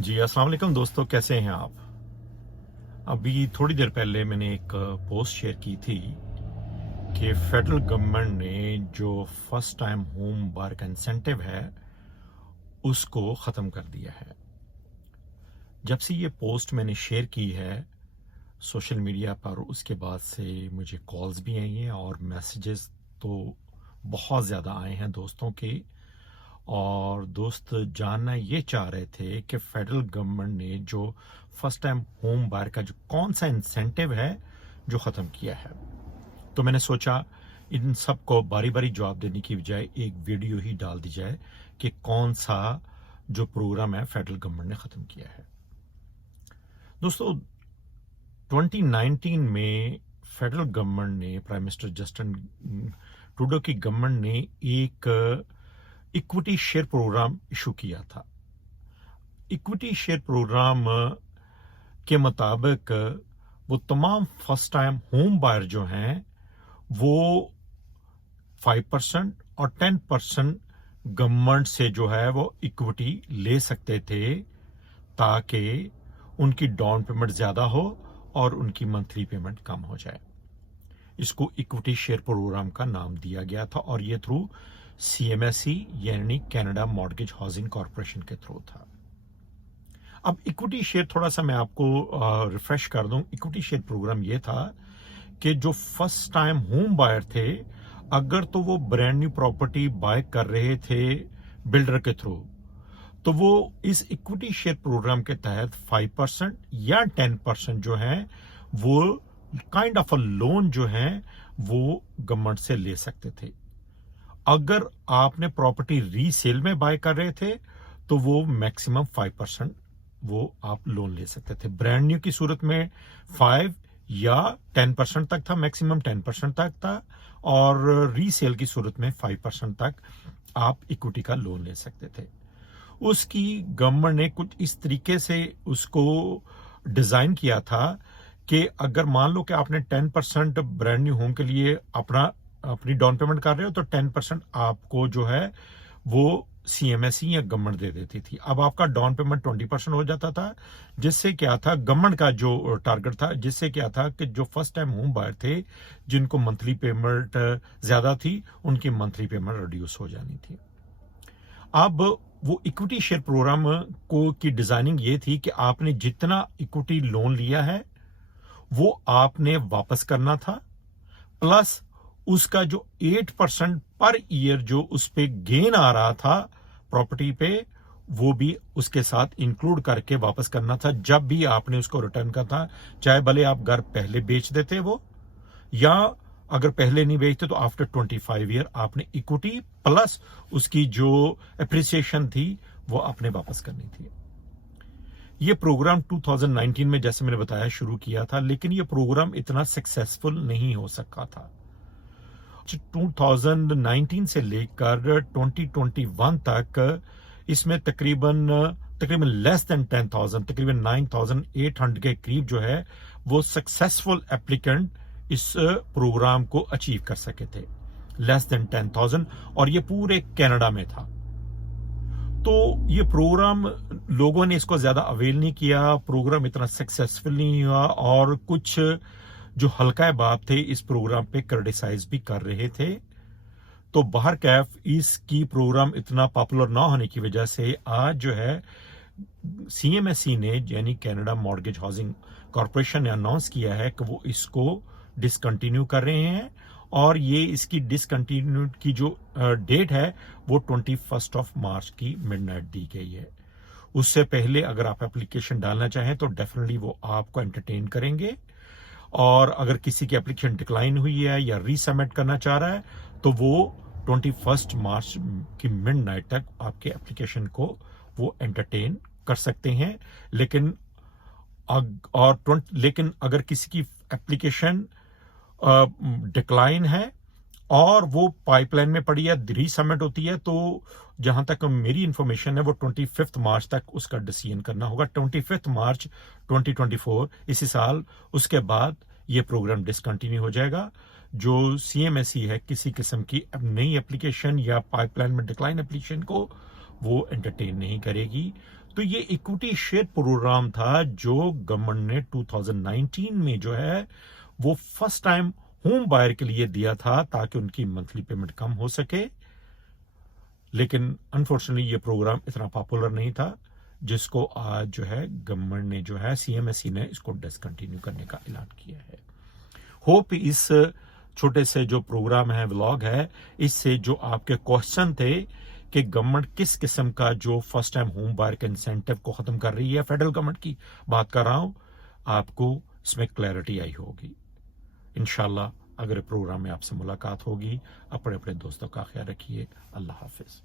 जी अस्सलाम वालेकुम दोस्तों, कैसे हैं आप? अभी थोड़ी देर पहले मैंने एक पोस्ट शेयर की थी कि फेडरल गवर्नमेंट ने जो first time home buyer incentive है उसको ख़त्म कर दिया है। जब से ये पोस्ट मैंने शेयर की है सोशल मीडिया पर, उसके बाद से मुझे कॉल्स भी आई हैं और मैसेजेस तो बहुत ज़्यादा आए हैं दोस्तों के। और दोस्त जानना ये चाह रहे थे कि फेडरल गवर्नमेंट ने जो फर्स्ट टाइम होम बायर का जो कौन सा इंसेंटिव है जो ख़त्म किया है। तो मैंने सोचा इन सब को बारी बारी जवाब देने की बजाय एक वीडियो ही डाल दी जाए कि कौन सा जो प्रोग्राम है फेडरल गवर्नमेंट ने ख़त्म किया है। दोस्तों 2019 में फेडरल गवर्नमेंट ने, प्राइम मिनिस्टर जस्टिन ट्रूडो की गवर्नमेंट ने एक इक्विटी शेयर प्रोग्राम इशू किया था। इक्विटी शेयर प्रोग्राम के मुताबिक वो तमाम फर्स्ट टाइम होम बायर जो हैं वो 5% और 10% गवर्नमेंट से जो है वो इक्विटी ले सकते थे ताकि उनकी डाउन पेमेंट ज़्यादा हो और उनकी मंथली पेमेंट कम हो जाए। इसको इक्विटी शेयर प्रोग्राम का नाम दिया गया था और ये थ्रू CMSE यानी कनाडा मॉर्गेज हाउसिंग कॉर्पोरेशन के थ्रू था। अब इक्विटी शेयर थोड़ा सा मैं आपको रिफ्रेश कर दूं। इक्विटी शेयर प्रोग्राम ये था कि जो फर्स्ट टाइम होम बायर थे, अगर तो वो ब्रांड न्यू प्रॉपर्टी बाय कर रहे थे बिल्डर के थ्रू, तो वो इस इक्विटी शेयर प्रोग्राम के तहत 5% या 10% जो है वो काइंड ऑफ अ लोन जो है वो गवर्नमेंट से ले सकते थे। अगर आपने प्रॉपर्टी रीसेल में बाय कर रहे थे तो वो मैक्सिमम 5% वो आप लोन ले सकते थे। ब्रांड न्यू की सूरत में 5 या 10% तक था, मैक्सिमम 10% तक था, और रीसेल की सूरत में 5% तक आप इक्विटी का लोन ले सकते थे। उसकी गवर्नमेंट ने कुछ इस तरीके से उसको डिजाइन किया था कि अगर मान लो कि आपने 10% ब्रांड न्यू होम के लिए अपनी डाउन पेमेंट कर रहे हो तो 10% आपको जो है वो CMSE या गवर्नमेंट दे देती थी। अब आपका डाउन पेमेंट 20% हो जाता था, जिससे क्या था, गवर्नमेंट का जो टारगेट था, जिससे क्या था कि जो फर्स्ट टाइम होम बायर थे जिनको मंथली पेमेंट ज्यादा थी उनकी मंथली पेमेंट रिड्यूस हो जानी थी। अब वो इक्विटी शेयर प्रोग्राम को की डिजाइनिंग ये थी कि आपने जितना इक्विटी लोन लिया है वो आपने वापस करना था, प्लस उसका जो 8% पर ईयर जो उस पे गेन आ रहा था प्रॉपर्टी पे, वो भी उसके साथ इंक्लूड करके वापस करना था जब भी आपने उसको रिटर्न करना था। चाहे भले आप घर पहले बेच देते वो, या अगर पहले नहीं बेचते तो आफ्टर 25 ईयर आपने इक्विटी प्लस उसकी जो एप्रिसिएशन थी वो आपने वापस करनी थी। ये प्रोग्राम 2019 में, जैसे मैंने बताया, शुरू किया था, लेकिन ये प्रोग्राम इतना सक्सेसफुल नहीं हो सका था। 2019 से लेकर 2021 तक इसमें तकरीबन लेस देन 10,000, तकरीबन 9,800 के करीब जो है वो सक्सेसफुल एप्लीकेंट इस प्रोग्राम को अचीव कर सके थे, लेस देन 10,000, और ये पूरे कनाडा में था। तो ये प्रोग्राम, लोगों ने इसको ज्यादा अवेल नहीं किया, प्रोग्राम इतना सक्सेसफुल नहीं हुआ, और कुछ जो हल्का बात थे इस प्रोग्राम पे क्रिटिसाइज भी कर रहे थे। तो बाहर कैफ इसकी प्रोग्राम इतना पॉपुलर ना होने की वजह से आज जो है CMSE ने, यानी कनाडा मॉर्गेज हाउसिंग कॉर्पोरेशन ने अनाउंस किया है कि वो इसको डिसकंटिन्यू कर रहे हैं, और ये इसकी डिसकंटिन्यू की जो डेट है वो 21 मार्च की मिडनाइट दी गई है। उससे पहले अगर आप एप्लीकेशन डालना चाहें तो डेफिनेटली वो आपको एंटरटेन करेंगे, और अगर किसी की एप्लीकेशन डिक्लाइन हुई है या रीसबमिट करना चाह रहा है तो वो 21 मार्च की मिडनाइट तक आपके एप्लीकेशन को वो एंटरटेन कर सकते हैं। लेकिन अगर किसी की एप्लीकेशन डिक्लाइन है और वो पाइपलाइन में पड़ी है, रीसबमिट होती है, तो जहां तक मेरी इंफॉर्मेशन है वो 25 मार्च तक उसका डिसीजन करना होगा, 25 मार्च 2024 इसी साल। उसके बाद ये प्रोग्राम डिसकंटिन्यू हो जाएगा। जो CMSE है किसी किस्म की नई एप्लीकेशन या पाइपलाइन में डिक्लाइन एप्लीकेशन को वो एंटरटेन नहीं करेगी। تو یہ اکوٹی شیئر پروگرام تھا جو گورنمنٹ نے 2019 میں جو ہے وہ فرسٹ ٹائم ہوم بائر کے لیے دیا تھا تاکہ ان کی منتھلی پیمنٹ کم ہو سکے. لیکن انفارچونیٹلی یہ پروگرام اتنا پاپولر نہیں تھا جس کو آج جو ہے گورنمنٹ نے جو ہے CMSE نے اس کو ڈسکنٹینیو کرنے کا اعلان کیا ہے. ہوپ اس چھوٹے سے جو پروگرام ہے ولاگ ہے اس سے جو آپ کے کوشچن تھے کہ گورنمنٹ کس قسم کا جو فرسٹ ٹائم ہوم بائر کے انسینٹیو کو ختم کر رہی ہے، فیڈرل گورنمنٹ کی بات کر رہا ہوں، آپ کو اس میں کلیئرٹی آئی ہوگی. انشاءاللہ اگر پروگرام میں آپ سے ملاقات ہوگی. اپنے دوستوں کا خیال رکھیے. اللہ حافظ.